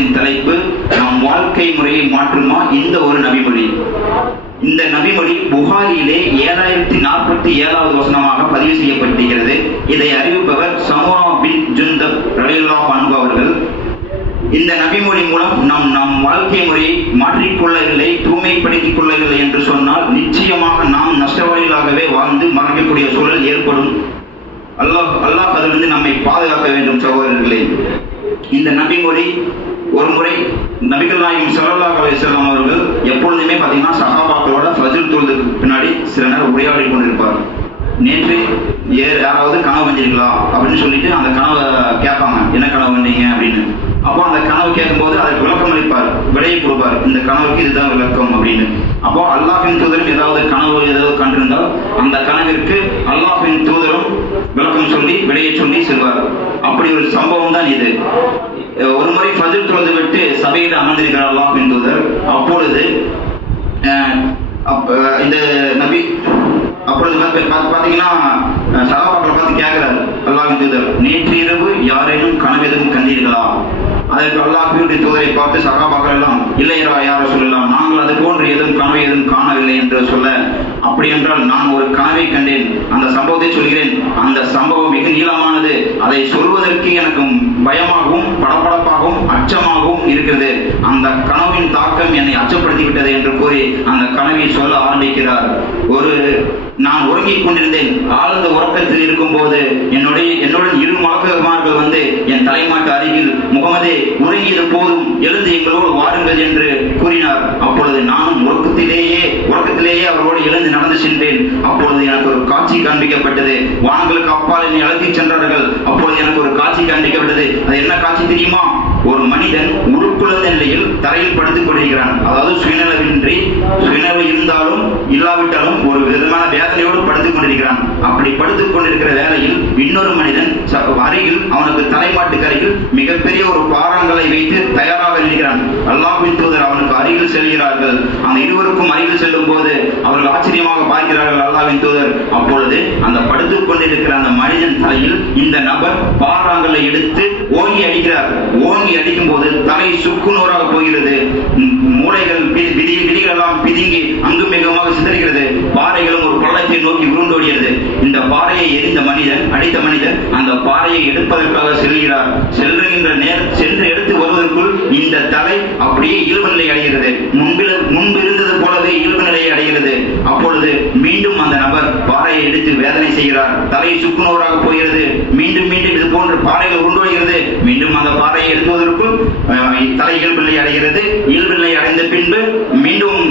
பாடத்தின் தலைப்பு நம் வாழ்க்கை முறையை மாற்றுமா? இந்த ஒரு நபிமொழி. இந்த நபிமொழி புகாரியிலே ஏழாயிரத்தி நாற்பத்தி ஏழாவது வசனமாக பதிவு செய்யப்பட்டிருக்கிறது. இதை அறிவிப்பவர் சமோரா பின் ஜுந்தப் ரலியல்லாஹு பண்பு அவர்கள். இந்த நபிமொழி மூலம் நம் நம் வாழ்க்கை முறையை மாற்றிக்கொள்ளவில்லை தூய்மைப்படுத்திக் கொள்ளவில்லை என்று சொன்னால் நிச்சயமாக நாம் நஷ்டவாளிகளாகவே வாழ்ந்து மறக்கக்கூடிய சூழல் ஏற்படும். அல்லாஹ் அல்லாஹ் அதிலிருந்து நம்மை பாதுகாக்க வேண்டும் சகோதரர்களே. இந்த நபிமொழி ஒரு முறை நபிகள் நாயகம் ஸல்லல்லாஹு அலைஹி அவர்கள் எப்பொழுதுமே பார்த்தீங்கன்னா சஹாபாக்களோட ஃபஜில் தொழுதுக்கு பின்னாடி சில நேரம் உரையாடி கொண்டிருப்பார். நேற்று ஏ யாராவது கனவு வந்தீங்களா அப்படின்னு சொல்லிட்டு அந்த கனவை கேட்பாங்க. என்ன கனவு வந்தீங்க அப்படின்னு. அப்போ அந்த கனவு கேட்கும்போது அதற்கு விளக்கம் அளிப்பார். விடையை கொடுப்பார். இந்த கனவுக்கு இதுதான் விளக்கம் அப்படின்னு. அப்போ அல்லாஹின் தூதரும் ஏதாவது கனவு ஏதாவது கண்டிருந்தால் அந்த கனவிற்கு அல்லாஹின் தூதரும் விளக்கம் சொல்லி விடையை சொல்லி செல்வார். அப்படி ஒரு சம்பவம் தான் இது. ஒரு முறை ஃபஜ்ர் தொழுது விட்டு சபையில் அமர்ந்திருக்கிறார் அல்லாஹின் அப்பொழுது அஹ் இந்த நபி அப்பொழுது பார்த்து பார்த்தீங்கன்னா சகாபாக்களை பார்த்து கேட்கிறார் அல்லாஹ் தூதர் நேற்று இரவு யாரேனும் கனவு எதுவும் கண்டீர்களா? அதற்கு அல்லாஹினுடைய தூதரை பார்த்து சகாபாக்கள் எல்லாம் இல்லையரா யாரோ சொல்லலாம் நாங்கள் அது போன்று எதுவும் கனவு எதுவும் காணவில்லை என்று சொல்ல அப்படி என்றால் நான் ஒரு கனவை கண்டேன் அந்த சம்பவத்தை சொல்கிறேன். அந்த சம்பவம் மிக நீளமானது. அதை சொல்வதற்கு எனக்கு பயமாகவும் படபடப்பாகவும் அச்சமாகவும் இருக்கிறது. அந்த கனவின் தாக்கம் என்னை அச்சப்படுத்தி விட்டது என்று கூறி அந்த கனவை சொல்ல ஆரம்பிக்கிறார். ஒரு நான் உறங்கிக் கொண்டிருந்தேன். ஆழ்ந்த உறக்கத்தில் இருக்கும்போது என்னுடைய என்னுடன் இரு மலக்குமார்கள் வந்து என் தலைமாட்டு அருகில் முகமதே உறங்கியது போதும். எழுந்து எங்களோடு வாருங்கள் என்று கூறினார். அப்பொழுது நானும் உறக்கத்திலேயே உறக்கத்திலேயே அவரோடு எழுந்து நடந்து சென்றேன். அப்பொழுது எனக்கு ஒரு காட்சி காண்பிக்கப்பட்டது. வானங்களுக்கு அப்பால் என்னை அழைத்து சென்றார்கள். அப்பொழுது எனக்கு ஒரு காட்சி காண்பிக்கப்பட்டது. அது என்ன காட்சி தெரியுமா? ஒரு மனிதன் உருக்குலந்த நிலையில் தரையில் படுத்துக் கொண்டிருக்கிறான். அதாவது சுயநலவின்றி சுயநலவு இருந்தாலும் இல்லாவிட்டாலும் ஒரு விதமான வேதனையோடு படுத்துக் கொண்டிருக்கிறான். அப்படி படுத்துக் கொண்டிருக்கிற வேலையில் இன்னொரு மனிதன் ச- அருகில் அவனுக்கு தலைமாட்டுக்கு அருகில் மிகப்பெரிய ஒரு பாறாங்கலை வைத்து தயாராக இருக்கிறான். அல்லாஹின் தூதர் அவனுக்கு அருகில் செல்கிறார்கள். அந்த இருவருக்கும் அருகில் செல்லும் போது அவர்கள் ஆச்சரியமாக பார்க்கிறார்கள் அல்லாஹின் தூதர். அப்பொழுது அந்த படுத்துக் கொண்டிருக்கிற அந்த மனிதன் தலையில் இந்த நபர் பாறாங்கலை எடுத்து ஓங்கி அடிக்கிறார். ஓங்கி அடிக்கும் போது தலை சுக்குநூறாக போகிறது. மூளைகள் விதி விதிகளெல்லாம் பிதுங்கி அங்கும் மிகமாக சிதறுகிறது. பாறைகளும் ஒரு பள்ளத்தை நோக்கி உருண்டோடியது. இந்த பாறையை எரிந்த மனிதன் அடித்த மனிதன் அந்த பாறையை எடுப்பதற்காக செல்கிறார். செல்லுகின்ற நேர் சென்று எடுத்து வருவதற்குள் இந்த தலை அப்படியே இயல்பு நிலை அடைகிறது. முன்பில் முன்பு இருந்தது போலவே இயல்பு நிலையை அடைகிறது. அப்பொழுது மீண்டும் அந்த நபர் பாறையை எடுத்து வேதனை செய்கிறார். தலை சுக்குநூறாக போகிறது. மீண்டும் மீண்டும் இது போன்ற பாறைகள் உருண்டோடுகிறது. மீண்டும் அந்த பாறையை எடுப்பதற்குள் தலை இயல்பு நிலை அடைகிறது. இயல்பு நிலை அடைந்த பின்பு மீண்டும்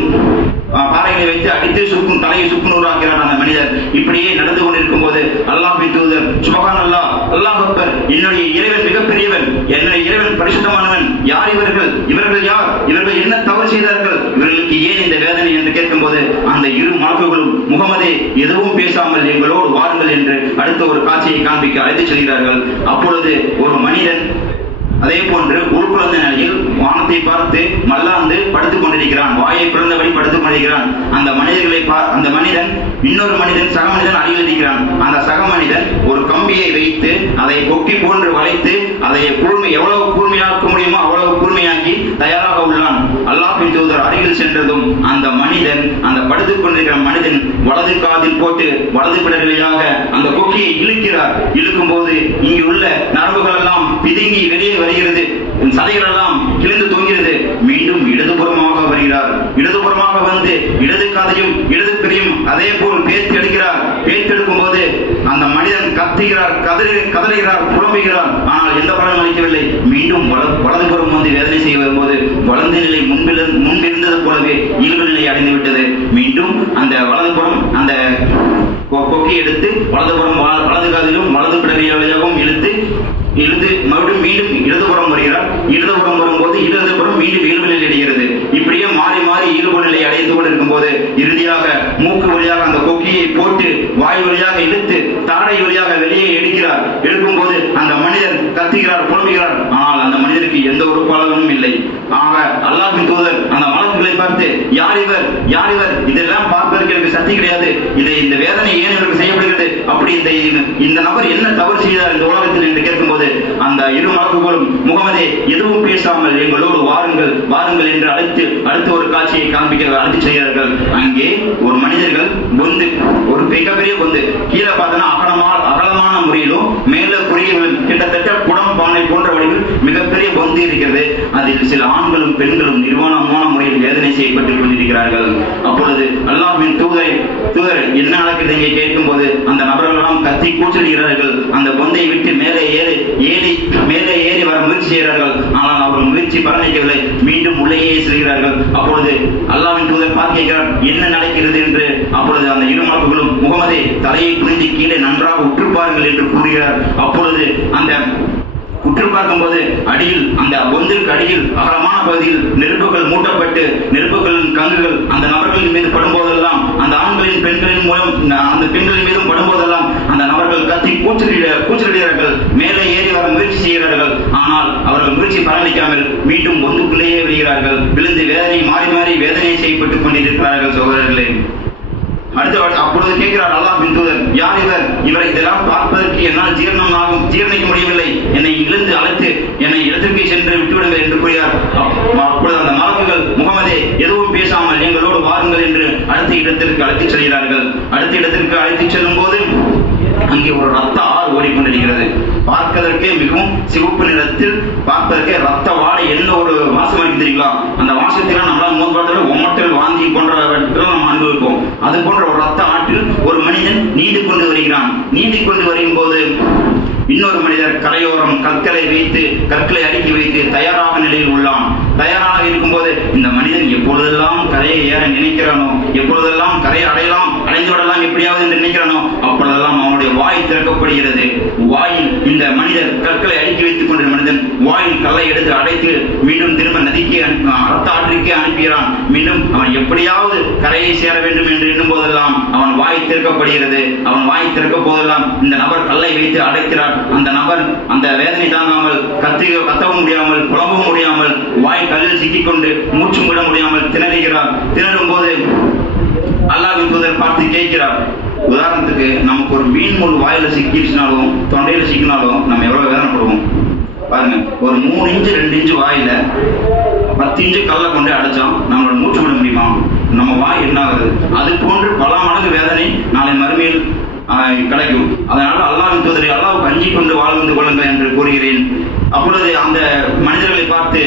பாறைகளை வைத்து அடித்து சுக்கும் தலையை சுக்குநூறாக்கிறார் அந்த மனிதர். இப்படியே நடந்து கொண்டிருக்கும் போது அல்லாஹ் தூதர் சுபகான் அல்லாஹ் அல்லாஹ் அக்பர் என்னுடைய இறைவன் மிகப்பெரியவன் என்னுடைய இறைவன் பரிசுத்தமானவன் யார் இவர்கள்? இவர்கள் யார்? இவர்கள் என்ன தவறு செய்தார்கள்? இவர்களுக்கு ஏன் இந்த வேதனை? என்று கேட்கும்போது அந்த இரு மாக்குகளும் முகமதே எதுவும் பேசாமல் எங்களோடு வாருங்கள் என்று அடுத்த ஒரு காட்சியை காண்பிக்க அழைத்துச் செல்கிறார்கள். அப்பொழுது ஒரு மனிதன் அதே போன்று உருக்குழந்த நிலையில் வானத்தை பார்த்து மல்லாந்து படுத்துக் கொண்டிருக்கிறான். வாயை பிறந்தபடி படுத்துக் கொண்டிருக்கிறான். அந்த மனிதர்களை பா- அந்த மனிதன் இன்னொரு மனிதன் சக மனிதன் அருகில் அந்த சக மனிதன் ஒரு கம்பியை வைத்து அதை கொக்கி போன்று வளைத்து அதை கூர்மை எவ்வளவு கூர்மையாக்க முடியுமோ அவ்வளவு கூர்மையாக்கி தயாராக உள்ளான். அல்லாஹின் தூதர் அருகில் சென்றதும் அந்த மனிதன் அந்த படுத்துக் கொண்டிருக்கிற மனிதன் வலது காதில் போட்டு வலது பிடர்களையாக அந்த கொக்கியை இழுக்கிறார். இழுக்கும் போது இங்கு உள்ள நரம்புகள் எல்லாம் பிதுங்கி வெளியே வருகிறது. சதைகள் எல்லாம் கிழிந்து தொங்குகிறது மீண்டும் இடதுபுறமாக வருகிறார். இடதுபுறமாக வந்து இடது காதையும் இடது பிரியும் அதே போல் பேத்து எடுக்கிறார். பேத்து எடுக்கும் போது அந்த மனிதன் கத்துகிறார் கதறி கதறுகிறார் புலம்புகிறார். ஆனால் எந்த பலனும் அளிக்கவில்லை. மீண்டும் வல- வலதுபுறம் வந்து வேதனை செய்ய வரும்போது வளர்ந்த நிலை முன்பில் முன்பிருந்தது போலவே இயல்பு நிலை அடைந்து விட்டது. மீண்டும் அந்த வலதுபுறம் அந்த கொ- கொக்கி எடுத்து வலதுபுறம் வலது காதிலும் வலது பிடரியாகவும் இழுத்து இருந்து மறுபடியும் மீண்டும் இடதுபுறம் வருகிறார். இடதுபுறம் வரும்போது இடதுபுறம் மீண்டும் இயல்பு நிலை அடைகிறது. இப்படியே மாறி மாறி இயல்பு நிலை அடைந்து கொண்டிருக்கும் போது இறுதியாக மூக்கு வழியாக அந்த கொக்கியை போட்டு வாய் வழியாக இழுத்து தாடை வழியாக வெளியே எடுக்கிறார். எடுக்கும்போது அந்த மனிதர் கத்துகிறார் புலம்புகிறார். ஆனால் அந்த மனிதருக்கு எந்த ஒரு பலனும் இல்லை. ஆக அல்லாஹின் தூதர் அந்த மலக்குகளை பார்த்து யார் இவர்? யார் இவர்? இதெல்லாம் பார்ப்பதற்கு எனக்கு சக்தி கிடையாது. இதை இந்த வேதனை ஏன் எனக்கு செய்யப்படுகிறது? அப்படி இந்த இந்த நபர் என்ன தவறு செய்தார் இந்த உலகத்தில் என்று கேட்கும்போது அந்த இரு மலக்குகளும் முகமதே எதுவும் பேசாமல் எங்களோடு வாருங்கள் வாருங்கள் என்று அழைத்து அடுத்த ஒரு காட்சியை காண்பிக்கிறார்கள் அழைத்து செய்கிறார்கள் அங்கே ஒரு மனிதர்கள் பொந்து ஒரு மிகப்பெரிய பொந்து. கீழே பார்த்தோன்னா அகலமான அகலமான முறையிலும் மேல குறுகிய கிட்டத்தட்ட குடம் பானை போன்ற வழியில் மிகப்பெரிய பொந்து இருக்கிறது. அதில் சில ஆண்களும் பெண்களும் நிர்வாணமான முறையில் வேதனை செய்யப்பட்டுக் கொண்டிருக்கிறார்கள். அப்பொழுது அல்லாஹின் தூதரை தூதர் என்ன நடக்குது இங்கே கேட்கும் போது அந்த நபர் அவர்களெல்லாம் கத்தி கூச்சலிடுகிறார்கள். அந்த பொந்தை விட்டு மேலே ஏறி ஏறி மேலே ஏறி வர முயற்சி செய்கிறார்கள். ஆனால் அவர்கள் முயற்சி பலனளிக்கவில்லை. மீண்டும் உள்ளேயே செல்கிறார்கள். அப்பொழுது அல்லாவின் தூதர் பார்க்கிறார் என்ன நடக்கிறது? என்று. அப்பொழுது அந்த இரு மலக்குகளும் முகமதே தலையை குனிந்து கீழே நன்றாக உற்று பாருங்கள் என்று கூறுகிறார். அப்பொழுது அந்த உற்று பார்க்கும்போது அடியில் அந்த பொந்திற்கு அடியில் அகலமான பகுதியில் நெருப்புகள் மூட்டப்பட்டு நெருப்புகளின் கங்குகள் அந்த நபர்களின் மீது படும்போதெல்லாம் அந்த ஆண்களின் பெண்களின் மூலம் அந்த பெண்களின் மீதும் படும்போதெல்லாம் அந்த நபர்கள் கத்தி கூச்சலிட கூச்சலிடுகிறார்கள். மேலே ஏறி வர முயற்சி செய்கிறார்கள். ஆனால் அவர்கள் முயற்சி பலனளிக்காமல் மீண்டும் ஒன்றுக்குள்ளேயே விழுகிறார்கள் விழுந்து வேதனை மாறி மாறி வேதனை செய்யப்பட்டுக் கொண்டிருக்கிறார்கள் சகோதரர்களே. அடுத்த அப்பொழுது கேட்கிறார் அல்லாஹ் பின் தூதர் யார் இவர்? இவரை இதெல்லாம் பார்ப்பதற்கு என்னால் ஜீரணம் ஆகும் ஜீரணிக்க முடியவில்லை. என்னை இழந்து அழைத்து என்னை இடத்திற்கு சென்று விட்டுவிடுங்கள் என்று கூறினார். அப்பொழுது அந்த மலக்குகள் முகமதே எதுவும் பேசாமல் எங்களோடு வாருங்கள் என்று அடுத்த இடத்திற்கு அழைத்துச் செல்கிறார்கள். அடுத்த இடத்திற்கு அழைத்துச் செல்லும் போது அங்கே ஒரு ரத்த ஆறு ஓடிக்கொண்டிருக்கிறது. பார்ப்பதற்கே மிகவும் சிவப்பு நிறத்தில் பார்ப்பதற்கே ரத்த வாடை என்ன ஒரு வாசம் அடிக்குது தெரியுங்களா? அந்த வாசத்திலாம் நம்மளால் மோதுபாட்டில் ஒமட்டல் வாந்தி போன்றவற்றை நம்ம அனுபவிப்போம். அது போன்ற ஒரு ரத்த ஆற்றில் ஒரு மனிதன் நீந்து கொண்டு வருகிறான். நீந்தி கொண்டு வரும்போது இன்னொரு மனிதர் கரையோரம் கற்களை வைத்து கற்களை அடுக்கி வைத்து தயாராக நிலையில் உள்ளான். தயாராக இருக்கும்போது இந்த மனிதன் எப்பொழுதெல்லாம் கரையை ஏற நினைக்கிறானோ எப்பொழுதெல்லாம் கரையை அடையலாம் அடைந்து விடலாம் எப்படியாவது என்று நினைக்கிறானோ அப்பொழுதெல்லாம் அவனுடைய வாய் திறக்கப்படுகிறது. வாயில் இந்த மனிதர் கற்களை அடுக்கி வைத்துக் கொண்ட மனிதன் வாயில் கல்லை எடுத்து அடைத்து மீண்டும் திரும்ப நதிக்கு அனுப்பி- ரத்த அனுப்புகிறான். மீண்டும் அவன் எப்படியாவது கரையை சேர வேண்டும் என்று எண்ணும் போதெல்லாம் அவன் வாய் திறக்கப்படுகிறது. அவன் வாய் திறக்க போதெல்லாம் இந்த நபர் கல்லை வைத்து அடைக்கிறார். அந்த நபர் அந்த வேதனை தாங்காமல் கத்தி கத்தவும் முடியாமல் குழம்பவும் முடியாமல் வாய் கல்லில் சிக்கிக்கொண்டு மூச்சு விட முடியாமல் திணறுகிறார் திணறும் போது அல்லாஹ் தூதர் பார்த்து கேட்கிறார். உதாரணத்துக்கு நமக்கு ஒரு மீன் முள் வாயில சிக்கிடுச்சுனாலும் தொண்டையில சிக்கினாலும் நம்ம எவ்வளவு வேதனைப்படுவோம்? பாருங்க ஒரு மூணு இன்ச்சு ரெண்டு இன்ச்சு வாயில பத்து இன்ச்சு கல்லை கொண்டு அடைச்சோம் நம்மளோட மூச்சு விட முடியுமா? நம்ம வாய் என்ன ஆகுது? அது போன்று பல மடங்கு வேதனை நாளை மறுமையில் ஆஹ், கிடைக்கும். அதனால அல்லாஹ்வின் தூதரை அல்லாஹ் கஞ்சி கொண்டு வாழ்ந்து கொள்ளுங்கள் என்று கூறுகிறேன். அப்பொழுது அந்த மனிதர்களை பார்த்து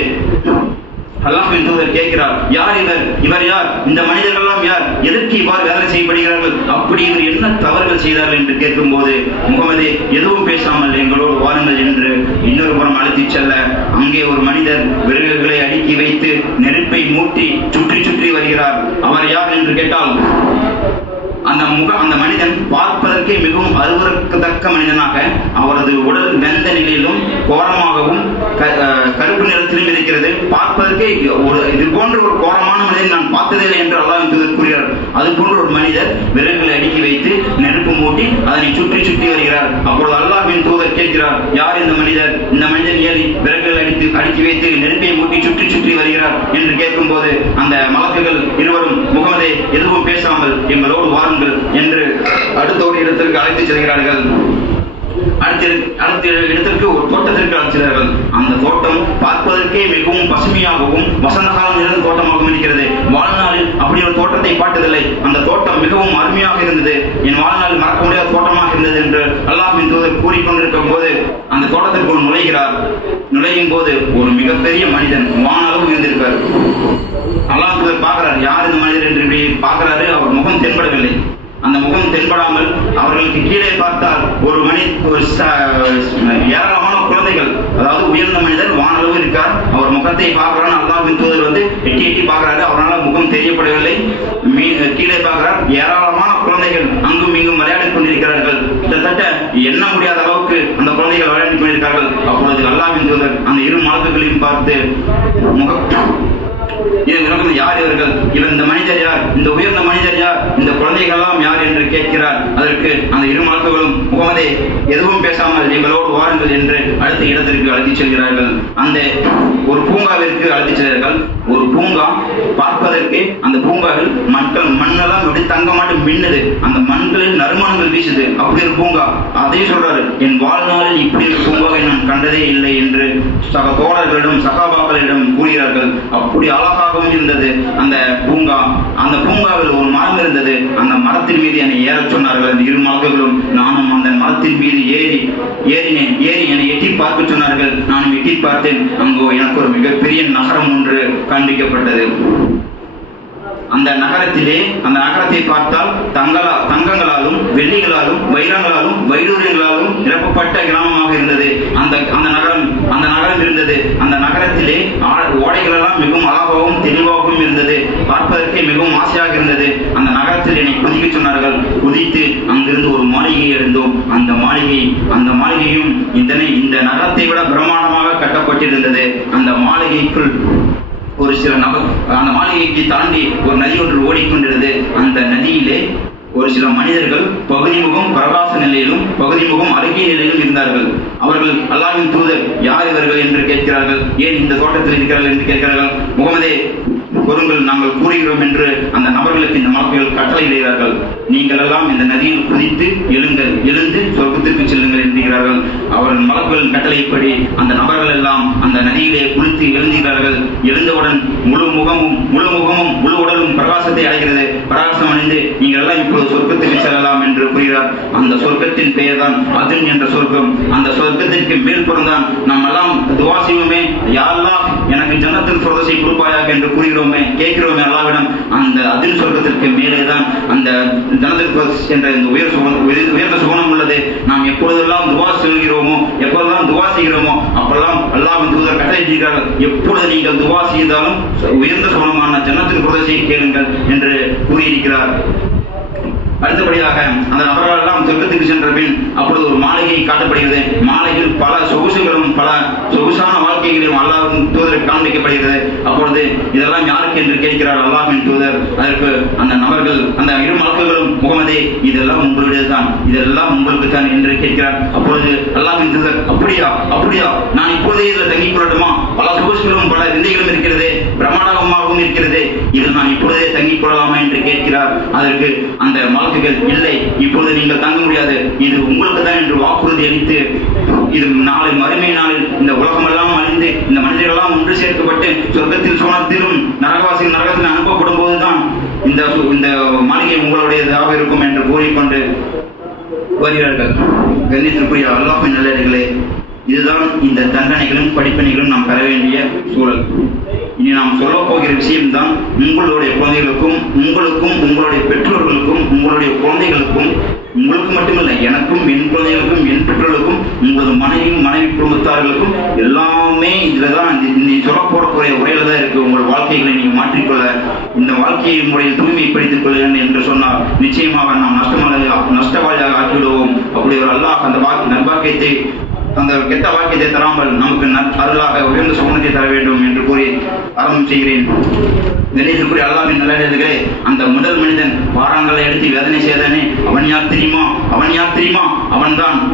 அல்லாஹ்வின் தூதர் கேட்கிறார் யார் இவர்? இவர் யார்? இந்த மனிதர்கள் எல்லாம் யார்? எதற்கு இவ்வாறு வேலை செய்யப்படுகிறார்கள்? அப்படி இவர் என்ன தவறுகள் செய்தார்கள்? என்று கேட்கும்போது முகமது எதுவும் பேசாமல் எங்களோடு வாருங்கள் என்று இன்னொரு புறம் அழைத்துச் செல்ல அங்கே ஒரு மனிதர் விறகுகளை அடுக்கி வைத்து நெருப்பை மூட்டி சுற்றி சுற்றி வருகிறார். அவர் யார்? என்று கேட்டால் அந்த முக அந்த மனிதன் பார்ப்பதற்கே மிகவும் அருவருக்கத்தக்க மனிதனாக அவரது உடல் வெந்த நிலையிலும் கோரமாகவும் கருப்பு நிறத்திலும் இருக்கிறது. பார்ப்பதற்கே ஒரு இது போன்ற ஒரு கோரமான மனிதன் நான் பார்த்ததில்லை என்று அல்லாஹ் கூறுகிறார். அது போன்ற ஒரு மனிதர் விறகுகளை அடுக்கி வைத்து நெருப்பு மூட்டி அதனை சுற்றி சுற்றி வருகிறார். அப்பொழுது அல்லாஹின் தூதர் கேட்கிறார் யார் இந்த மனிதர்? இந்த மனிதன் ஏறி விறகுகள் அடித்து அடுக்கி வைத்து நெருப்பை மூட்டி சுற்றி சுற்றி வருகிறார்? என்று கேட்கும் போது அந்த மலக்குகள் இருவரும் முகமதே எதுவும் பேசாமல் எங்களோடு வாருங்கள். என்று அடுத்த ஒரு இடத்திற்கு அழைத்து செல்கிறார்கள். அடுத்த இடத்திற்கு ஒரு தோட்டத்திற்கு அழைக்கிறார்கள் அந்த தோட்டம் பார்ப்பதற்கே மிகவும் பசுமையாகவும் வசந்த காலம் நிறைந்த தோட்டமாகவும் இருக்கிறது. வாழ்நாளில் அப்படி ஒரு தோட்டத்தை பார்த்ததில்லை. அந்த தோட்டம் மிகவும் அருமையாக இருந்தது. என் வாழ்நாளில் மறக்க முடியாத தோட்டமாக இருந்தது என்று அல்லாஹின் தூதர் கூறிக்கொண்டிருக்கும் போது அந்த தோட்டத்திற்குள் நுழைகிறார். நுழையும் போது ஒரு மிகப்பெரிய மனிதன் வானளவு இருந்திருக்கார் அல்லாஹ் தூதர் பார்க்கிறார். யார் இந்த மனிதர் என்று இப்படி பார்க்கிறாரு? அவர் முகம் தென்படவில்லை. அந்த முகம் தென்படாமல் அவர்களுக்கு கீழே பார்த்தால் ஒரு மனி ஒரு ஏராளமான குழந்தைகள் அதாவது உயர்ந்த மனிதர் வானளவு இருக்கார். அவர் முகத்தை பார்க்கிறார். அல்லாஹ்வின் தூதர் வந்து எட்டி எட்டி பார்க்கிறாரு. அவரால் முகம் தெரியப்படவில்லை. மீ- கீழே பார்க்கிறார். ஏராளமான குழந்தைகள் அங்கும் இங்கும் விளையாடி கொண்டிருக்கிறார்கள். கிட்டத்தட்ட எண்ண முடியாத அளவுக்கு அந்த குழந்தைகள் விளையாடி கொண்டிருக்கிறார்கள். அப்பொழுது அல்லாஹ்வின் தூதர் அந்த இரு மலக்குகளையும் பார்த்து முகம் யார் இவர்கள்? இவர் இந்த மனிதர் யார்? இந்த உயர்ந்த மனிதர் யார்? இந்த குழந்தைகளெல்லாம் யார் என்று கேட்கிறார். அதற்கு அந்த இரு மலக்குகளும் முகமதே எதுவும் பேசாமல் எங்களோடு வாருங்கள் என்று அடுத்த இடத்திற்கு அழைத்துச் செல்கிறார்கள். அந்த ஒரு பூங்காவிற்கு அழைத்துச் செல்கிறார்கள். ஒரு பூங்கா பார்ப்பதற்கு அந்த பூங்காவில் மக்கள் மண்ணெல்லாம் அப்படி தங்கமாட்டு மின்னுது. அந்த மண்களில் நறுமணங்கள் வீசுது. அப்படி ஒரு பூங்கா. அதையும் சொல்றாரு என் வாழ்நாளில் இப்படி ஒரு பூங்காவை நான் கண்டதே இல்லை என்று சக தோழர்களிடம் சகாபாக்களிடம் கூறுகிறார்கள். அப்படி அழகாகவும் இருந்தது அந்த பூங்கா அந்த பூங்காவில் ஒரு மரம் இருந்தது. அந்த மரத்தின் மீது என்னை ஏறச் சொன்னார்கள். அந்த இரு மலக்குகளும் நானும் அந்த மரத்தின் மீது ஏறி ஏறினேன். ஏறி என்னை எட்டி பார்க்க சொன்னார்கள். நானும் எட்டி பார்த்தேன். அங்கு எனக்கு ஒரு மிகப்பெரிய நகரம் ஒன்று காண்பிக்கப்பட்டது அந்த நகரத்திலே அந்த நகரத்தை பார்த்தால் தங்களா தங்கங்களாலும் வெள்ளிகளாலும் வைரங்களாலும் வைடூரியங்களாலும் நிரப்பப்பட்ட கிராமமாக இருந்தது. அந்த அந்த நகரம் அந்த நகரம் இருந்தது. அந்த நகரத்திலே ஓடைகளெல்லாம் மிகவும் அழகாகவும் தெளிவாகவும் இருந்தது. பார்ப்பதற்கே மிகவும் ஆசையாக இருந்தது. அந்த நகரத்தில் என்னை குதிக்க சொன்னார்கள். குதித்து அங்கிருந்து ஒரு மாளிகையை எழுந்தோம் அந்த மாளிகை அந்த மாளிகையும் இதனை இந்த நகரத்தை விட பிரமாண்டமாக கட்டப்பட்டிருந்தது. அந்த மாளிகைக்குள் ஒரு சில நபர் அந்த மாளிகைக்கு தாண்டி ஒரு நதி ஒன்று ஓடிக்கொண்டிருந்தது. அந்த நதியிலே ஒரு சில மனிதர்கள் பகுதி முகம் பிரகாச நிலையிலும் பகுதி முகம் அருகிய நிலையிலும் இருந்தார்கள். அவர்கள் அல்லாவின் தூதர் யார் இவர்கள் என்று கேட்கிறார்கள்? ஏன் இந்த தோட்டத்தில் இருக்கிறார்கள் என்று கேட்கிறார்கள்? முகமதே பொருங்கள் நாங்கள் கூறுகிறோம் என்று அந்த நபர்களுக்கு இந்த மலக்குகள் கட்டளையிடுகிறார்கள் நீங்கள் எல்லாம் இந்த நதியில் குதித்து எழுங்கள் எழுந்து சொர்க்கத்திற்கு செல்லுங்கள் என்கிறார்கள். அவர்கள் மலக்குகளின் கட்டளைப்படி அந்த நபர்கள் எல்லாம் அந்த நதியிலே குளித்து எழுந்துகிறார்கள். எழுந்தவுடன் முழு முகமும் முழு முகமும் முழு உடலும் பிரகாசத்தை அடைகிறது. பிரகாசம் அடைந்து நீங்கள் எல்லாம் இப்பொழுது சொர்க்கத்துக்கு செல்லலாம் என்று கூறுகிறார். அந்த சொர்க்கத்தின் பெயர் தான் அதுன் என்ற சொர்க்கம். அந்த சொர்க்கத்திற்கு மேல்புறம் தான் நாம் எல்லாம் துவாசிவமே யாரெல்லாம் எனக்கு ஜன்னத்தில் சொர்க்கத்தை கொடுப்பாயாக என்று கூறுகிறோம். கேட்கிறோமே அல்லாவிடம் அந்த அதில் சொர்க்கத்திற்கு மேலே தான் அந்த தனதிற்கு என்ற இந்த உயர் சுகம் உயர்- உயர்ந்த சுகனம் உள்ளது. நாம் எப்பொழுதெல்லாம் துவா செல்கிறோமோ எப்பொழுதெல்லாம் துவா செய்கிறோமோ அப்பெல்லாம் அல்லாஹ் தூதர் கட்டளையிடுகிறார்கள் எப்பொழுது நீங்கள் துவா செய்தாலும் உயர்ந்த சுகமான ஜன்னத்தில் பிரதேசை கேளுங்கள் என்று கூறியிருக்கிறார். அடுத்தபடியாக அந்த நபர்கள் எல்லாம் சொர்க்கத்துக்கு சென்ற பின் அப்பொழுது ஒரு மாளிகை காட்டப்படுகிறது. மாளிகையில் பல சொகுசுகளும் பல சொகுசான வாழ்க்கைகளையும் அல்லாவின் தூதர் காண்பிக்கப்படுகிறது. அப்பொழுது இதெல்லாம் யாருக்கு என்று கேட்கிறார் அல்லாஹின் தூதர். அதற்கு அந்த நபர்கள் அந்த இரு மலக்குகளும் முகமதே இதெல்லாம் உங்களுடையது தான் இதெல்லாம் உங்களுக்கு தான் என்று கேட்கிறார். அப்பொழுது அல்லாஹின் தூதர் அப்படியா அப்படியா நான் இப்போதே இதில் தங்கிக் கொள்ளட்டுமா? பல சொகுசுகளும் பல விந்தைகளும் இருக்கிறது. பிரம்மாண்டமாகவும் இருக்கிறது. இதில் நான் இப்பொழுதே தங்கிக் கொள்ளலாமா என்று கேட்கிறார். அதற்கு அந்த மலக்குகள் இல்லை இப்பொழுது நீங்கள் தங்க முடியாது. இது உங்களுக்கு தான் என்று வாக்குறுதி அளித்து இது நாளை மறுமை நாளில் இந்த உலகமெல்லாம் அழிந்து இந்த மனிதர்களெல்லாம் ஒன்று சேர்க்கப்பட்டு சொர்க்கத்தில் சோனத்திலும் நரகவாசிகள் நரகத்தில் அனுப்பப்படும் போதுதான் இந்த இந்த மாளிகை உங்களுடையதாக இருக்கும் என்று கூறிக்கொண்டு வருகிறார்கள். கண்ணியத்திற்குரிய அல்லாஹின் நல்லடிகளே இதுதான் இந்த தண்டனைகளும் படிப்பினைகளும் நாம் பெற வேண்டிய சூழல். இனி நாம் சொல்ல போகிற விஷயம்தான் உங்களுடைய குழந்தைகளுக்கும் உங்களுக்கும் உங்களுடைய பெற்றோர்களுக்கும் உங்களுடைய குழந்தைகளுக்கும் உங்களுக்கு மட்டுமல்ல எனக்கும் என் குழந்தைகளுக்கும் என் பெற்றோர்களுக்கும் உங்களது மனைவியும் மனைவி குடும்பத்தார்களுக்கும் எல்லாமே இதுல தான் நீ சொல்ல போடக்கூடிய உரையில தான் இருக்கு. உங்கள் வாழ்க்கைகளை நீங்க மாற்றிக்கொள்ள இந்த வாழ்க்கையை முறையில் தூய்மைப்படுத்திக் கொள்ளுங்கள் என்று சொன்னால் நிச்சயமாக நாம் நஷ்டமாக நஷ்டவாளியாக ஆக்கிவிடுவோம். அப்படி ஒரு அல்லாஹ் அந்த வாக்கு நல்வாக்கியத்தை அந்த கெட்ட வாக்கியத்தை தராமல் நமக்கு அருளாக உயர்ந்த சுகனத்தை தர வேண்டும் என்று கூறி ஆரம்பம் செய்கிறேன். கணேசனுக்குரிய அல்லாவின் நல்லே அந்த முதல் மனிதன் பாறாங்களை எடுத்து வேதனை செய்தானே அவன் யார் தெரியுமா? அவன் யார் தெரியுமா? அவன்தான்.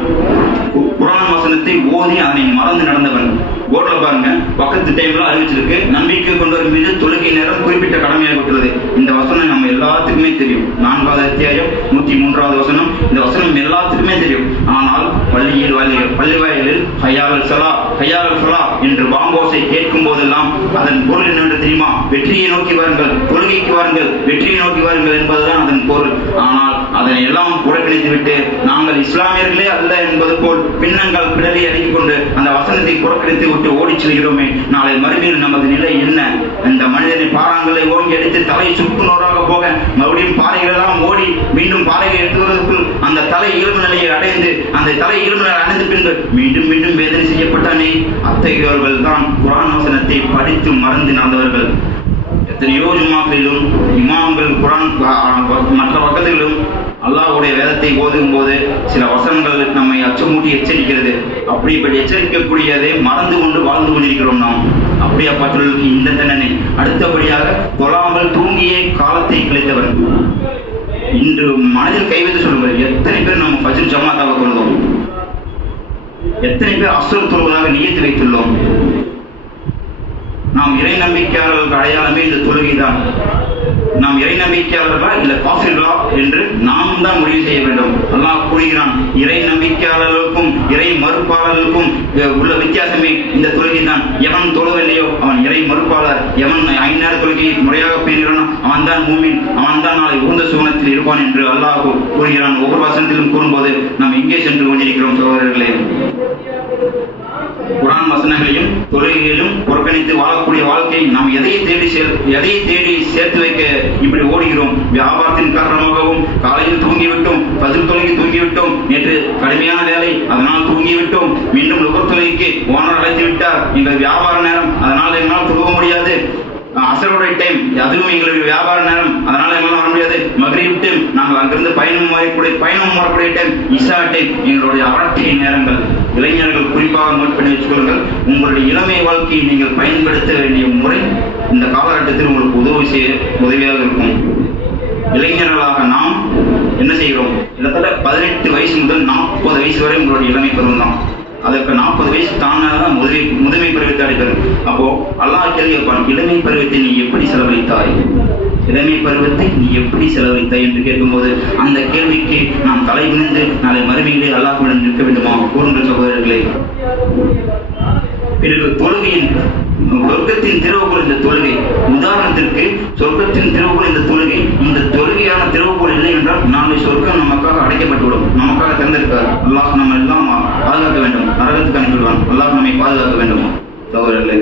கு- குர்ஆன் வசனத்தை ஓதி அதனை மறந்து நடந்தவன். போர்டுல பாருங்க. பக்கத்து டைம்லாம் அறிவிச்சிருக்கு. நம்பிக்கை கொண்டவர் மீது தொழுகை நேரம் குறிப்பிட்ட கடமையாகிவிட்டுள்ளது இந்த வசனம் நம்ம எல்லாத்துக்குமே தெரியும். நான்காவது அத்தியாயம் நூத்தி மூன்றாவது வசனம். இந்த வசனம் எல்லாத்துக்குமே தெரியும். ஆனால் பள்ளியில் வாயில் பள்ளி வாயிலில் ஹையால் சலா ஹையால் சலா என்று பாம்போசை கேட்கும் போதெல்லாம் அதன் பொருள் என்னவென்று தெரியுமா? வெற்றியை நோக்கி வாருங்கள் கொள்கைக்கு வாருங்கள் வெற்றியை நோக்கி வாருங்கள் என்பதுதான் அதன் பொருள். ஆனால் அதனை எல்லாம் புறக்கணித்து விட்டு நாங்கள் இஸ்லாமியர்களே அல்ல என்பது போல் பின்னங்கள் பிடலை அடக்கிக் கொண்டு அந்த வசனத்தை புறக்கணித்து விட்டு ஓடிச் செல்கிறோமே. நாளை மறுமையில் நமது நிலை என்ன? இந்த மனிதனை பாறாங்களை ஓங்கி அடித்து தலையை சுக்குநூறாக போக மறுபடியும் பாறைகளெல்லாம் ஓடி மீண்டும் பாறைகளை எடுத்துவதற்குள் அந்த தலை இயல்பு நிலையை அடைந்து அந்த தலை இயல்பு நிலை அடைந்த பின்பு மீண்டும் மீண்டும் வேதனை செய்யப்பட்டானே? அத்தகையவர்கள் தான் குரான் வசனத்தை படித்து மறந்து நடந்தவர்கள். எத்தனையோ ஜும்மாக்களிலும் இமாம்கள் குரான் மற்ற பக்கத்திலும் அல்லாஹ்வுடைய வேதத்தை ஓதும் போது சில வசனங்கள் நம்மை அச்சமூட்டி எச்சரிக்கிறது. அப்படி இப்படி எச்சரிக்கக்கூடியதை மறந்து கொண்டு வாழ்ந்து கொண்டிருக்கிறோம் நாம். அப்படியாப்பட்டவர்களுக்கு இந்த தண்டனை. அடுத்தபடியாக தொழாமல் தூங்கியே காலத்தை கழித்தவர். இன்று மனதில் கைவிட்டு சொல்லுங்கள் எத்தனை பேர் நம்ம பஜில் ஜமாத்தாக தொழுதோம்? எத்தனை பேர் அசுரம் தொழுவதாக நியத்து வைத்துள்ளோம்? நாம் இறை நம்பிக்கையாளர்களுக்கு அடையாளமே இந்த தொழுகைதான். நாம் இறை நம்பிக்கையாளர்களா இல்ல காஃபிர்களா என்று நாம் தான் முடிவு செய்ய வேண்டும். அல்லாஹ் கூறுகிறான் இறை நம்பிக்கையாளர்களுக்கும் இறை மறுப்பாளர்களுக்கும் உள்ள வித்தியாசமே இந்த தொழுகை தான் எவன் தொழவில்லையோ அவன் இறை மறுப்பாளர். எவன் ஐநேர தொழுகையை முறையாக பேணுகிறானோ அவன் தான் மூமின். அவன் தான் நாளை உகந்த சுவனத்தில் இருப்பான் என்று அல்லாஹ் கூறுகிறான். ஒவ்வொரு வசனத்திலும் கூறும்போது நாம் எங்கே சென்று கொண்டிருக்கிறோம் சகோதரர்களே? குரான் வசனங்களையும் தொழுகைகளையும் புறக்கணித்து வாழக்கூடிய வாழ்க்கை நாம் எதையை தேடி சேர் தேடி சேர்த்து வைக்க இப்படி ஓடுகிறோம்? வியாபாரத்தின் காரணமாகவும் காலையில் தூங்கிவிட்டோம் பதில் தொழுகி தூங்கிவிட்டோம் நேற்று கடுமையான வேலை அதனால் தூங்கிவிட்டோம் மீண்டும் நுகர் தொழுகைக்கு ஓனர் அழைத்து விட்டார் எங்கள் வியாபார நேரம் அதனால் எங்களால் தூங்க முடியாது. அசருடைய டைம் அதுவும் எங்களுடைய வியாபார நேரம். அதனால எங்களால் வர முடியாது. மகரீப் டைம் நாங்கள் அங்கிருந்து பயணம் வரக்கூடிய பயணம் வரக்கூடிய டைம் இசா டைம் எங்களுடைய வாழ்க்கை நேரங்கள். இளைஞர்கள் குறிப்பாக நோட் பண்ணி வச்சுக்கொள்ளுங்கள். உங்களுடைய இளமை வாழ்க்கையை நீங்கள் பயன்படுத்த வேண்டிய முறை இந்த காலகட்டத்தில் உங்களுக்கு உதவி செய்ய உதவியாக இருக்கும். இளைஞர்களாக நாம் என்ன செய்கிறோம்? கிட்டத்தட்ட பதினெட்டு வயசு முதல் நாற்பது வயசு வரை உங்களுடைய இளமை பருவம் தான் அதற்கு நாற்பது வயசு தானாதான் முதுமை முதுமை பருவத்தை அப்போ அல்லாஹ் கேள்வி கேட்பான் இளமை பருவத்தை நீ எப்படி செலவழித்தாய்? இளமை பருவத்தை நீ எப்படி செலவழித்தாய்? என்று கேட்கும்போது அந்த கேள்விக்கு நாம் தலை குனிந்து நாளை மறுமையிலே அல்லாஹ்விடம் நிற்க வேண்டுமா? கூறுங்கள் சகோதரர்களே பிறகு தொழுகையின் சொர்க்கத்தின் திறவுகோல் இந்த தொழுகை. உதாரணத்திற்கு சொர்க்கத்தின் திறவுகோல் இந்த தொழுகை இந்த தொழுகையான திறவுகோல் இல்லை என்றால் நாளை சொர்க்கம் நமக்காக அடைக்கப்பட்டுவிடும். நமக்காக திறந்திருக்கார் அல்லாஹ் நம்ம எல்லாம் பாதுகாக்க வேண்டும். நரகத்துக்கு அனுப்பிவிடுவான். அல்லாஹ் நம்மை பாதுகாக்க வேண்டும். இல்லை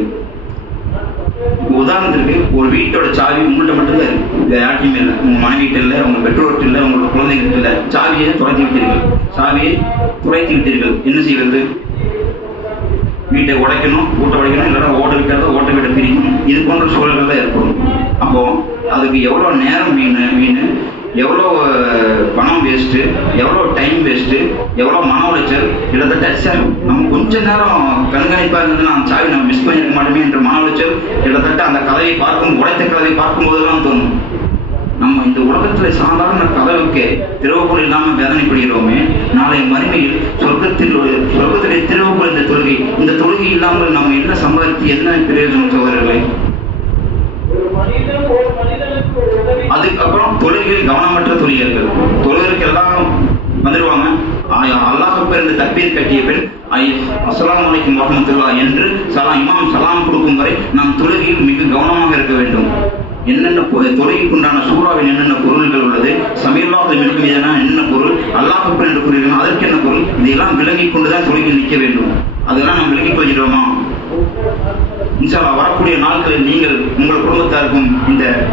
உதாரணத்திற்கு ஒரு வீட்டோட சாவி உங்கள்கிட்ட மட்டும்தான் இருக்கு. வேற இல்லை. உங்க மனைவிட்டு இல்லை உங்க பெற்றோர்கிட்ட இல்லை உங்களோட குழந்தைகிட்ட இல்லை. சாவியை துறைத்து விட்டீர்கள். சாவியை துறைத்து விட்டீர்கள். என்ன செய்வது? வீட்டை உடைக்கணும் வீட்டை உடைக்கணும் இல்லைன்னா ஓட்டு விட்டாத ஓட்ட வீட்டை பிரிக்கணும். இது போன்ற சூழல்கள் ஏற்படும். அப்போ அதுக்கு எவ்வளோ நேரம் மீன் மீன் எவ்வளோ பணம் வேஸ்ட்டு எவ்வளோ டைம் வேஸ்ட்டு எவ்வளோ மன உளைச்சல் கிட்டத்தட்ட சார் நம்ம கொஞ்ச நேரம் கண்காணிப்பாக இருந்தது நான் சாவி நம்ம மிஸ் பண்ணிருக்க மாட்டோமே என்ற மன உளைச்சல் கிட்டத்தட்ட அந்த கதையை பார்க்கும் உடைத்த கதையை பார்க்கும் போதெல்லாம் தோணும். நம்ம இந்த உலகத்துல சாதாரண கதவுக்கு திறவுகோல் இல்லாம வேதனைப்படுகிறோமே நாளை மறுமையில் சொர்க்கத்தில் சொர்க்கத்திலே திறவுகோல் இந்த தொழுகை இந்த தொழுகை இல்லாமல் நம்ம என்ன சம்பாதித்து என்ன பிரயோஜனம் சோதரர்களே அதுக்கப்புறம் தொழுகையில் கவனமற்ற தொழில்கள் தொழுகைக்கு எல்லாம் வந்துடுவாங்க அல்லாஹ் பிறந்த தப்பீர் கட்டிய பின் அஸ்லாம் வலைக்கும் வரமத்துல்லா என்று சலாம் இமாம் சலாம் கொடுக்கும் வரை நாம் தொழுகையில் மிக கவனமாக இருக்க வேண்டும். என்னென்ன பொ- தொழுகைக்குண்டான சூறாவின் என்னென்ன பொருள்கள் உள்ளது? சமீபத்தில் மிக என்ன பொருள்? அல்லாஹ் என்று கூறுகிறோம் அதற்கு என்ன பொருள்? இதையெல்லாம் விளங்கிக் கொண்டுதான் துறையில் நிற்க வேண்டும். அதெல்லாம் நாம் விளங்கிக் கொள்கிறோமா? இன்ஷால்லா வரக்கூடிய நாட்களில் நீங்கள் உங்கள் குடும்பத்தாருக்கும் இந்த